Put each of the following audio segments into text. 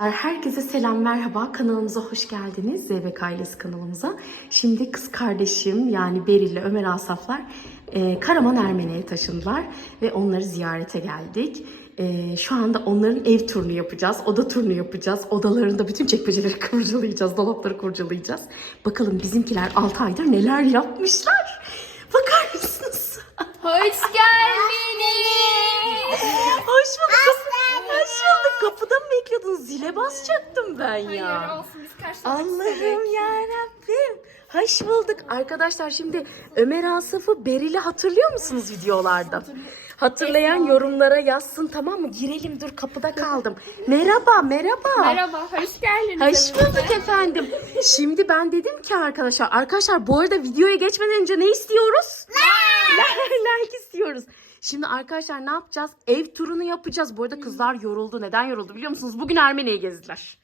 Herkese selam merhaba kanalımıza hoş geldiniz Zeybek Ailesi kanalımıza. Şimdi kız kardeşim yani Beril ile Ömer Asaflar e, Karaman Ermeni'ye taşındılar ve onları ziyarete geldik. E, şu anda onların ev turunu yapacağız, oda turunu yapacağız. Odalarında bütün çekmeceleri kurcalayacağız, dolapları kurcalayacağız. Bakalım bizimkiler 6 aydır neler yapmışlar. Bakar mısınız? Hoş geldiniz. Hoş bulduk. Kapıda mı bekliyordunuz? Zile basacaktım ben ya. Hayır olsun biz karşılamak Allah'ım istedik. ya Rabbim. Hoş bulduk. Arkadaşlar şimdi Ömer Asaf'ı Beril'i hatırlıyor musunuz videolarda? Hatırlayan yorumlara yazsın tamam mı? Girelim dur kapıda kaldım. Merhaba merhaba. Merhaba, hoş geldiniz. Hoş evimize. bulduk efendim. Şimdi ben dedim ki arkadaşlar, arkadaşlar bu arada videoya geçmeden önce ne istiyoruz? Like istiyoruz. Şimdi arkadaşlar ne yapacağız? Ev turunu yapacağız. Bu arada kızlar yoruldu. Neden yoruldu biliyor musunuz? Bugün Ermeni'ye gezdiler.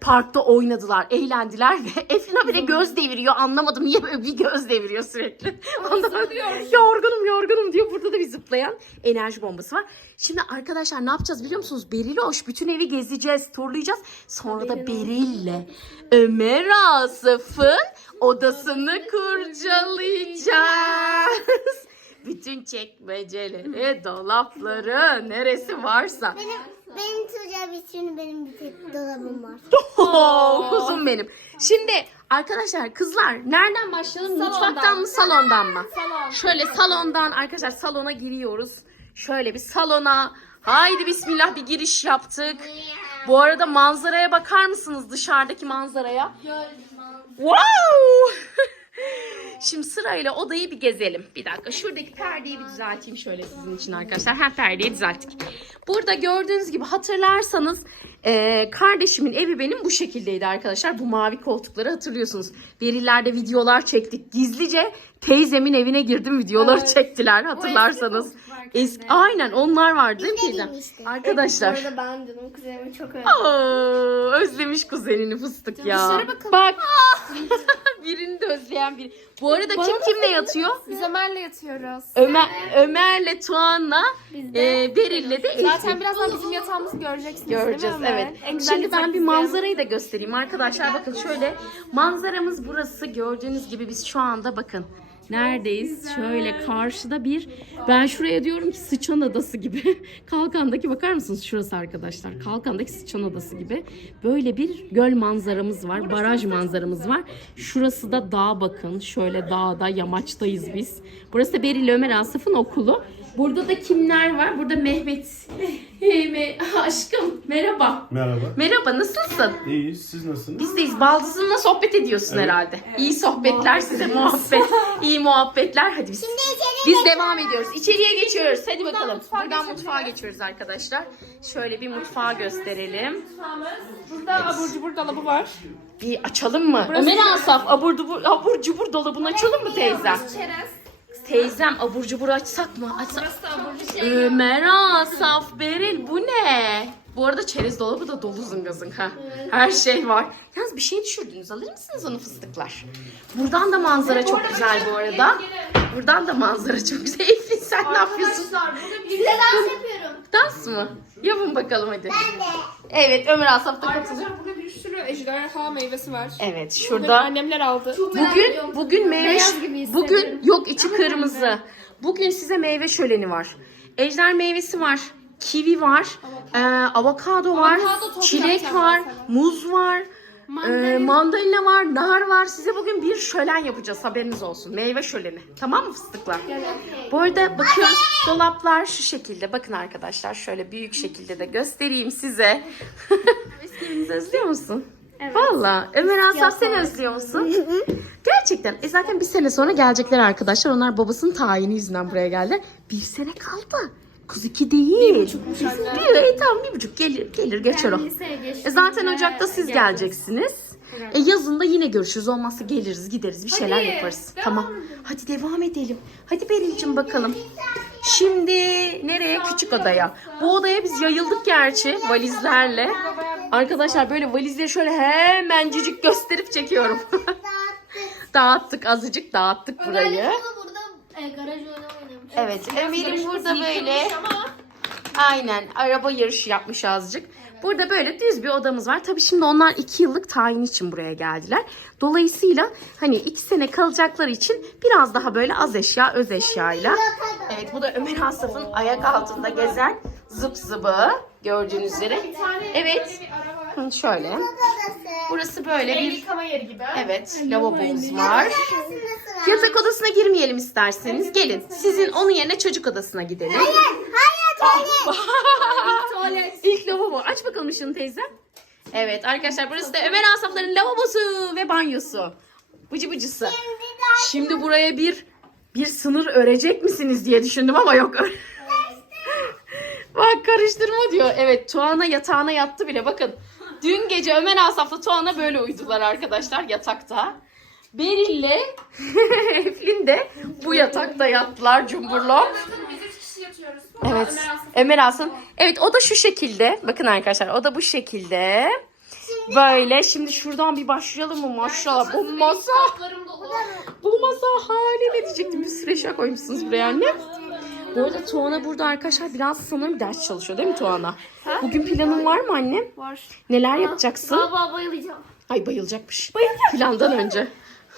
Parkta oynadılar, eğlendiler ve Eflin bir göz deviriyor. Anlamadım niye böyle bir göz deviriyor sürekli. Ondan yorgunum yorgunum diyor. Burada da bir zıplayan enerji bombası var. Şimdi arkadaşlar ne yapacağız biliyor musunuz? Beriloş bütün evi gezeceğiz, turlayacağız. Sonra da Beril'le Ömer Asaf'ın odasını kurcalayacağız. Bütün çekmeceleri, dolapları, neresi varsa. Benim benim çocuğa bir sürü benim bir tek dolabım var. Oh, kuzum benim. Şimdi arkadaşlar kızlar nereden başlayalım? Mutfaktan mı salondan mı? Salon. Şöyle salondan arkadaşlar salona giriyoruz. Şöyle bir salona. Haydi bismillah bir giriş yaptık. Bu arada manzaraya bakar mısınız dışarıdaki manzaraya? Wow! Şimdi sırayla odayı bir gezelim. Bir dakika şuradaki perdeyi bir düzelteyim şöyle sizin için arkadaşlar. Ha perdeyi düzelttik. Burada gördüğünüz gibi hatırlarsanız e, kardeşimin evi benim bu şekildeydi arkadaşlar. Bu mavi koltukları hatırlıyorsunuz. Verilerde videolar çektik. Gizlice teyzemin evine girdim videoları Evet. çektiler hatırlarsanız. Eski, aynen onlar vardı değil mi teyzem? giymiştik. Bu Arkadaşlar. arada ben canım kuzenimi çok özledim. Oo, özlemiş kuzenini fıstık ya. Dışarı bakalım. Bak. Birini de özleyen biri. Bu arada kim kimle yatıyor? Biz Ömer'le yatıyoruz. Ömer, Ömer'le de- e, Beril'le de. Zaten birazdan bizim yatağımızı göreceksiniz Göreceğiz değil mi Ömer? evet. En güzel Şimdi ben yatak bir bizim. manzarayı da göstereyim arkadaşlar. Bakın şöyle manzaramız burası. Gördüğünüz gibi biz şu anda bakın neredeyiz? Şöyle karşıda bir ben şuraya diyorum ki sıçan adası gibi. Kalkan'daki bakar mısınız? Şurası arkadaşlar. Kalkan'daki sıçan adası gibi. Böyle bir göl manzaramız var. Baraj manzaramız var. Şurası da dağ bakın. Şöyle dağda yamaçtayız biz. Burası da Beril Ömer Asaf'ın okulu. Burada da kimler var? Burada Mehmet. Hey, me- aşkım merhaba. Merhaba. Merhaba nasılsın? İyiyiz. Siz nasılsınız? Bizdeyiz. Baldızımla sohbet ediyorsun Evet. herhalde. İyi sohbetler size muhabbet. İyi muhabbetler. Hadi biz. Biz devam ediyoruz. İçeriye geçiyoruz. Hadi bakalım. mutfağa Buradan geçebiliriz. mutfağa geçiyoruz arkadaşlar. Şöyle bir mutfağı gösterelim. Burada abur cubur dolabı var. Bir açalım mı? Ömer Asaf abur cubur, abur cubur dolabını açalım mı teyzem? Çerez. Teyzem abur cubur açsak mı? Açsak. Burası da abur cubur. Ömer Asaf Beril bu ne? Bu arada çerez dolabı da dolu zıngazın ha. Her şey var. Yalnız bir şey düşürdünüz. Alır mısınız onu fıstıklar? Buradan da manzara çok güzel bu arada. Buradan da manzara çok güzel. Eflin sen ne yapıyorsun? Arkadaşlar burada bir Size dans yapıyorum. Dans mı? Yapın bakalım hadi. Ben de. Evet Ömer Asaf da katılıyor. Arkadaşlar burada bir sürü ejderha meyvesi var. Evet Burada şurada. annemler aldı. Bugün bugün meyve Beyaz gibi hissediyorum. bugün yok içi kırmızı. Bugün size meyve şöleni var. Ejder meyvesi var. Kivi var. e, avokado var. Avokado çilek var. mesela. Muz var. Mandalina. e, mandalina var. Nar var. Size bugün bir şölen yapacağız. Haberiniz olsun. Meyve şöleni. Tamam mı fıstıklar? Bu arada bakıyoruz dolaplar şu şekilde. Bakın arkadaşlar şöyle büyük şekilde de göstereyim size. Eski evinizi özlüyor musun? Evet. Valla. Ömer Asaf sen özlüyor musun? Gerçekten. E zaten bir sene sonra gelecekler arkadaşlar. Onlar babasının tayini yüzünden buraya geldiler. Bir sene kaldı. Kız iki değil. Bir buçukmuş anne. Bir, e, tamam bir buçuk gelir, gelir geçer o. liseye geçtiğimde E zaten Ocak'ta siz geleceğiz. geleceksiniz. E yazında yine görüşürüz. Olmazsa geliriz gideriz bir şeyler Hadi, yaparız. devam Tamam. Hadi devam edelim. Hadi Beril'cim bakalım. Şimdi nereye? Küçük odaya. Bu odaya biz yayıldık gerçi valizlerle. Arkadaşlar böyle valizleri şöyle hemencik gösterip çekiyorum. dağıttık azıcık dağıttık burayı. burada e, garaj oyunu oynamış. Evet Ömer'im Yarışması burada böyle. ama Aynen araba yarışı yapmış azıcık. Burada böyle düz bir odamız var. Tabii şimdi onlar iki yıllık tayin için buraya geldiler. Dolayısıyla hani iki sene kalacakları için biraz daha böyle az eşya, öz eşyayla. Evet bu da Ömer Asaf'ın ayak altında gezen zıp zıbı gördüğünüz üzere. Evet. Hı, Şöyle. Burası böyle bir Yıkama yeri gibi. evet lavabomuz var. Yatak odasına girmeyelim isterseniz. Gelin. Sizin onun yerine çocuk odasına gidelim. Hayır, hayır. Tuvalet. İlk lavabo. Aç bakalım ışığını teyze. Evet arkadaşlar burası da Ömer Asaf'ların lavabosu ve banyosu. Bıcı bıcısı. Şimdi buraya bir bir sınır örecek misiniz diye düşündüm ama yok. Bak karıştırma diyor. Evet Tuana yatağına yattı bile bakın. Dün gece Ömer Asaf'la Tuana böyle uyudular arkadaşlar yatakta. Beril'le Eflin de bu yatakta yattılar cumburlop. Evet. Ömer Asım. Evet o da şu şekilde. Bakın arkadaşlar o da bu şekilde. Böyle şimdi şuradan bir başlayalım mı maşallah. Bu masa. Bu masa hali ne diyecektim. Bir sürü eşya koymuşsunuz buraya anne. Bu arada Tuana burada arkadaşlar biraz sanırım ders çalışıyor değil mi Tuana? Bugün planın var mı anne? Var. Neler yapacaksın? Baba bayılacağım. Ay bayılacakmış. Plandan önce.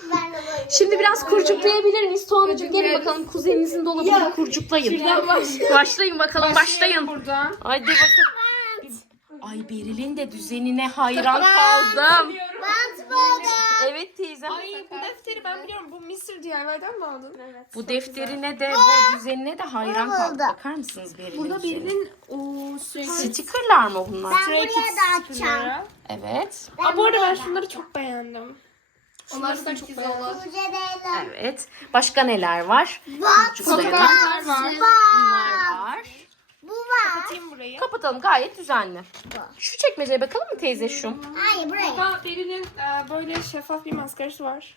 Ben de böyle. Şimdi biraz kurcuklayabilir miyiz Tuana'cığım? Gelin bakalım kuzeninizin dolabını kurcuklayın. Başlayın bakalım başlayın. Buradan. Hadi bakın. Ay Beril'in de düzenine hayran kaldım. Evet teyzem. Ay bu defteri ben biliyorum. Bu Mr. DIY'den mi aldın? Evet. Bu defterine de bu düzenine de hayran kaldım. Bakar mısınız Beril'in? Burada düzenine? birinin o sürekli Stickerlar mı bunlar? Ben buraya da açacağım. Evet. Aa, bu arada ben şunları çok beğendim. Onlar da çok beğendim. Tuğçe değil. Evet. Başka neler var? Bant. Çocuklara Fotoğraflar var. bunlar var. Bu var. Atayım burayı. Kapatalım gayet düzenli. Şu çekmeceye bakalım mı teyze şu? Hayır buraya. Burada birinin e, böyle şeffaf bir maskarası var.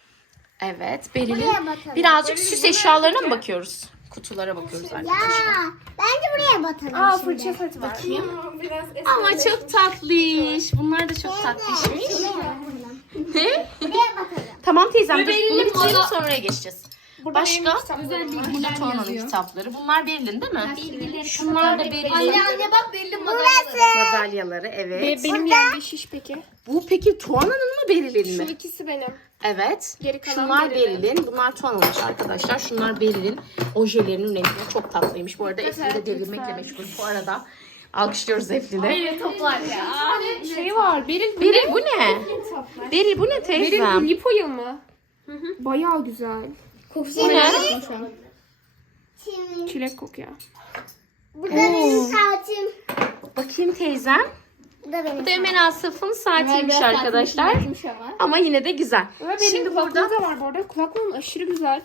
Evet. Buraya Beril'in bakalım. birazcık süs eşyalarına mı bakıyoruz? Kutulara bakıyoruz Ya arkadaşlar. bence buraya batalım Aa şimdi. fırça seti var. Bakayım. Biraz. Ama çok tatlış. Bunlar da çok tatlışmış. Buraya bakalım. Ne? Buraya bakalım. Tamam teyzem dur Beril'in bunu bitirelim moda- sonraya geçeceğiz. Burada Başka? Burada Tuana'nın kitapları. Bunlar Beril'in değil mi? Şunlar da Beril'in anne bak belli Burası. madalyaları. Evet. Be- benim yerde şiş peki. Bu peki Tuana'nın mı Beril'in Şu mi? ikisi benim. Evet. Geri kalan Şunlar Beril'in. Beril'in. Bunlar Tuana'nmış arkadaşlar. Şunlar Beril'in. Ojelerinin rengi çok tatlıymış. Bu arada Eflin de devirmekle meşgul. Bu arada alkışlıyoruz Eflin'i. Beril toplar ya. Şey var. Beril Beril bu ne? Beril bu ne Beril teyzem? lip oil mu? Bayağı güzel. Bu ne? Şimdi Çilek kokuyor. burada benim saatim. Bakayım teyzem. Bu da benim Bu da Asaf'ın saatiymiş arkadaşlar. Ama yine de güzel. Ve benim Şimdi burada da var bu arada. Kulaklığım aşırı güzel.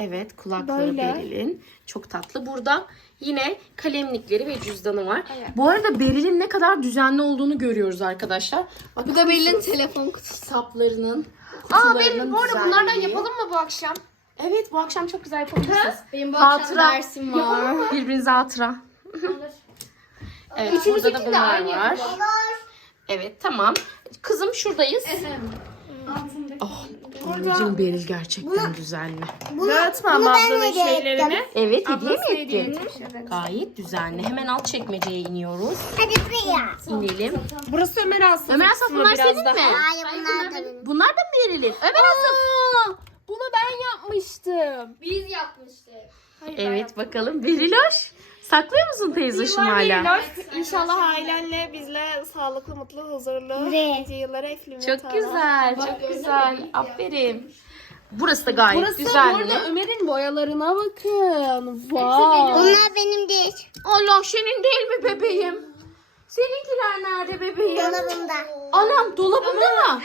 Evet kulaklığı Böyle. Beril'in. Çok tatlı. Burada yine kalemlikleri ve cüzdanı var. Evet. Bu arada Beril'in ne kadar düzenli olduğunu görüyoruz arkadaşlar. bu da Beril'in telefon kutusu. kitaplarının, Aa benim bu arada bunlardan düzenliği. yapalım mı bu akşam? Evet bu akşam çok güzel yapabilirsiniz. Benim bu Hatıra. dersim var. Birbirinize hatıra. evet burada da bunlar var. Evet tamam. Kızım şuradayız. Oh, anneciğim Beril gerçekten düzenli. Dağıtma bunu ablanın şeylerini. Evet hediye mi Ablası hediye ettin? etmiş, evet. Gayet düzenli. Hemen alt çekmeceye iniyoruz. Hadi buraya. İnelim. Burası Ömer Asaf. Ömer Asaf bunlar senin daha- mi? Hayır bunlar da benim. Bunlar da mı Beril'in? Ömer Asaf. Bunu ben yapmıştım. Biz yapmıştık. Evet bakalım Beriloş. Saklıyor musun teyze şunu hala? İnşallah ailenle bizle sağlıklı, mutlu, huzurlu Evet. yıllara eflimle Çok güzel, çok güzel. Aferin. Burası da gayet Burası bu düzenli. arada Ömer'in boyalarına bakın. Wow. Bunlar benim değil. Allah senin değil mi bebeğim? Seninkiler nerede bebeğim? Dolabımda. Anam dolabında mı?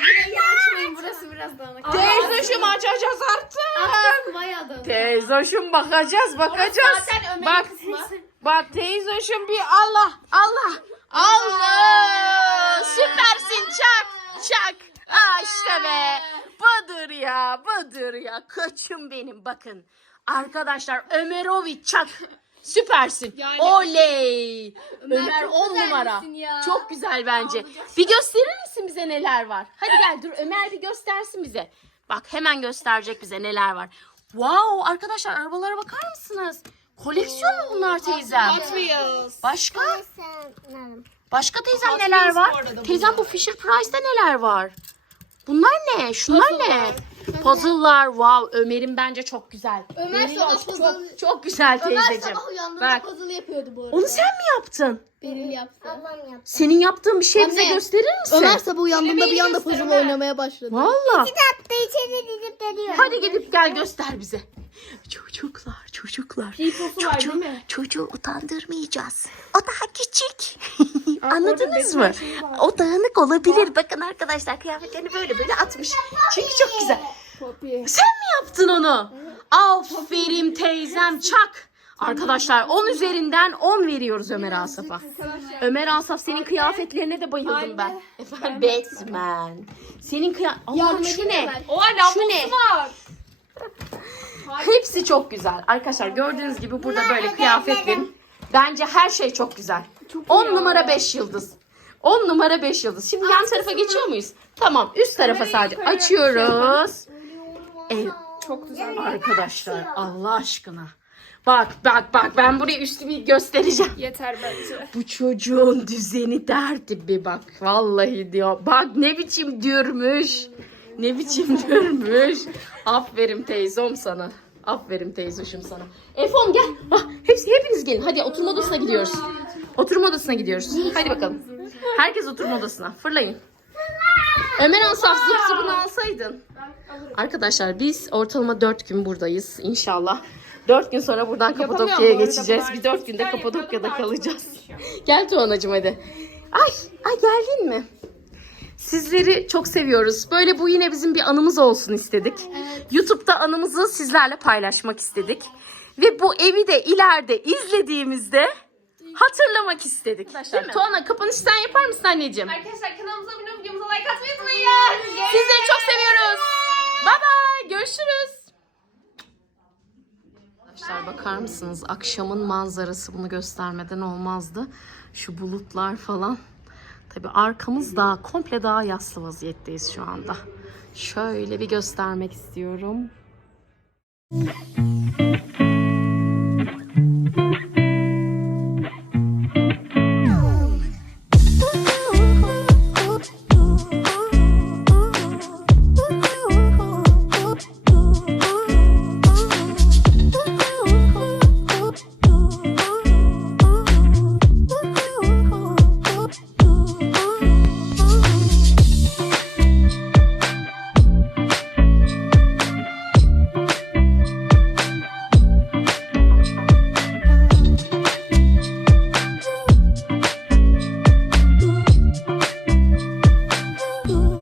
Burası biraz dağınık. Teyzoşum açacağız artık. Bayağı dağınık. Teyzoşum bakacağız bakacağız. zaten Ömer'in Bak kısmı. bak teyzoşum bir Allah Allah Allah süpersin çak çak. Aa işte be. Budur ya budur ya koçum benim bakın. Arkadaşlar Ömeroviç çak. Süpersin. Yani- Oley. Ömer çok 10 güzel numara. ya? Çok güzel bence. Bir gösterir misin bize neler var? Hadi gel dur Ömer bir göstersin bize. Bak hemen gösterecek bize neler var. Wow arkadaşlar arabalara bakar mısınız? Koleksiyon mu bunlar teyzem? Başka? Başka teyzem Hot neler Wheels bu var? arada Teyzem bu Fisher Price'da neler var? Bunlar ne? Şunlar ne? Puzzle'lar. Wow, Ömer'in bence çok güzel. Ömer Beril sana çok, puzzle- çok, çok güzel teyzeciğim. uyandığında Bak. puzzle yapıyordu bu arada. Onu sen mi yaptın? Beril yaptı. Ablam yaptı. Senin yaptığın bir şey bize Anne, gösterir misin? Ömer sabah uyandığında bir anda puzzle oynamaya başladı. Valla. Hatta içeri gidip geliyor. Hadi gidip gel göster bize. Çocuklar, çocuklar. Hiposu var değil mi? Çocuğu utandırmayacağız. O daha küçük. Anladınız mı? O dağınık olabilir. Bakın arkadaşlar kıyafetlerini böyle böyle atmış. Çünkü çok güzel. Poppy. Sen mi yaptın onu? Aferin teyzem çak. Arkadaşlar 10 üzerinden 10 veriyoruz Ömer Asaf'a. Ömer Asaf senin kıyafetlerine de bayıldım ben. Efendim Batman. Senin kıyafet... Aa şu ne? O Şu ne? var. Hepsi çok güzel. Arkadaşlar gördüğünüz gibi burada böyle kıyafetlerin. Bence her şey çok güzel. 10 numara 5 yıldız. 10 numara 5 yıldız. Şimdi yan tarafa geçiyor muyuz? Tamam üst tarafa sadece açıyoruz. Evet. Çok güzel. Arkadaşlar Allah aşkına. Bak bak bak ben buraya üstümü göstereceğim. Yeter bence. Bu çocuğun düzeni derdi bir bak. Vallahi diyor. Bak ne biçim dürmüş. Ne biçim dürmüş. Aferin teyzom sana. Aferin teyzoşum sana. Efon gel. Ah, hepsi, hepiniz gelin. Hadi oturma odasına gidiyoruz. Oturma odasına gidiyoruz. Hadi bakalım. Herkes oturma odasına. Fırlayın. Ömer Ansaf zıp zıpını alsaydın. Arkadaşlar biz ortalama 4 gün buradayız inşallah. 4 gün sonra buradan Kapadokya'ya geçeceğiz. Bir 4 günde Kapadokya'da kalacağız. Gel Tuğanacığım hadi. Ay, ay geldin mi? Sizleri çok seviyoruz. Böyle bu yine bizim bir anımız olsun istedik. YouTube'da anımızı sizlerle paylaşmak istedik. Ve bu evi de ileride izlediğimizde hatırlamak istedik. Arkadaşlar Tuana kapanışı sen yapar mısın anneciğim? Arkadaşlar kanalımıza abone olup videomuza like atmayı unutmayın. Sizleri çok seviyoruz. Bye bye. Görüşürüz. Arkadaşlar bakar mısınız? Akşamın manzarası bunu göstermeden olmazdı. Şu bulutlar falan. Tabii arkamız daha komple daha yaslı vaziyetteyiz şu anda. Şöyle bir göstermek istiyorum.